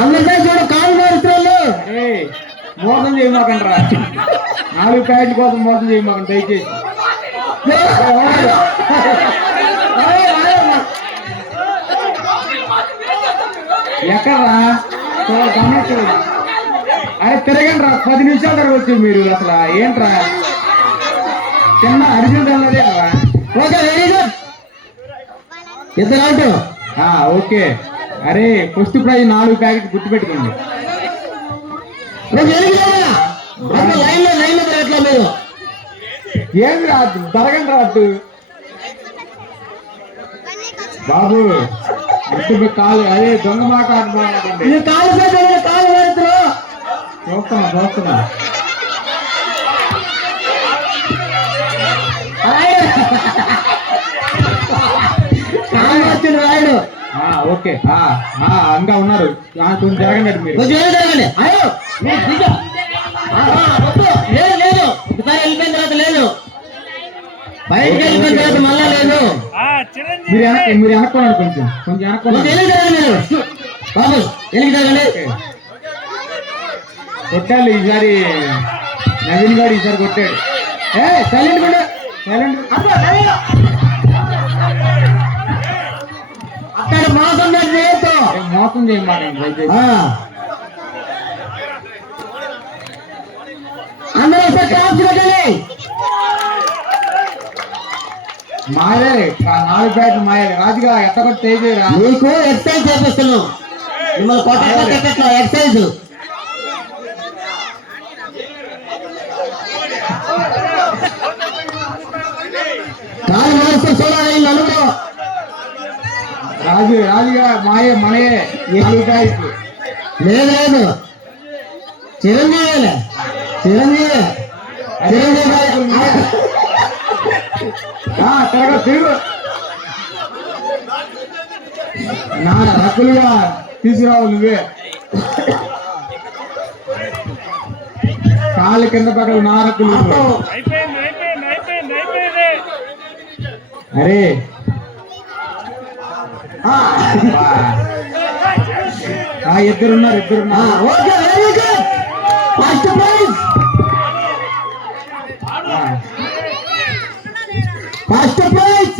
అందరికీ చూడు కాలు మారుతున్నారు ఏయ్, మోసం చేయమాకండి రా నాలుగు ప్యాకెట్ కోసం మోసం చేయమాకండి దయచేసి. ఎక్కడ్రా? గమనించలేదు. అరే తిరగండి రా పది నిమిషాల తర్వాత వచ్చి మీరు అసలు. ఏంట్రా? చిన్న అర్జెంట్ అన్నదే కదా. ఓకే అవుట్ ఆ, ఓకే. అరే ఫస్ట్ ప్రైజ్ నాలుగు ప్యాకెట్ గుర్తుపెట్టుకోండి. ఏమి రాదు జరగండి రాదు బాబు గుర్తు కాలు అదే దొంగ మాట చూస్తున్నా చూస్తున్నా. ఓకే. ఆ, ఆ, ఇంకా ఉన్నారు. ఆ, కొంచెం జరగండి మీరు. కొంచెం వెనక్కి జరగండి అయ్యో. లేదు లేదు. ఒకసారి వెళ్ళిపోయిన తర్వాత లేదు. బయటకు వెళ్ళిపోయిన తర్వాత మళ్ళా లేదు. మీరు వెనక మీరు వెనక్కున్నారు కొంచెం. కొంచెం కొంచెం వెనక్కున్నారు వెనక్కి మీరు. బాబు వెనక్కి జరగండి. కొట్టాలి ఈసారి. నవీన్ గారు ఈసారి కొట్టాడు. ఏ సైలెంట్. కూడా సైలెంట్. అక్కడ దయచేసి ఆ. అందరూ క్లాప్స్ కొట్టండి మాయలే నాలుగు బ్యాట్లు మాయలే. రాజుగా ఎట్టకొట్టి తేజేరా మీకు ఎక్సైజ్ చేపిస్తున్నాం. మిమ్మల్ని కొట్ట ఎక్సైజ్ కాలు మారుస్తూ చూడాలి నలుగురు రాజు రాజుగా మాయే మనయే నాలుగు లేదు చిరంజీవి చిరంజీవి చిరంజీవి తిరుగు. నా రకులుగా తీసుకురావు నువ్వే. కాళ్ళు కింద పక్కల నా రకులు. అరే. ఇద్దరున్నారు ఇద్దరున్నారు okay very good first prize first prize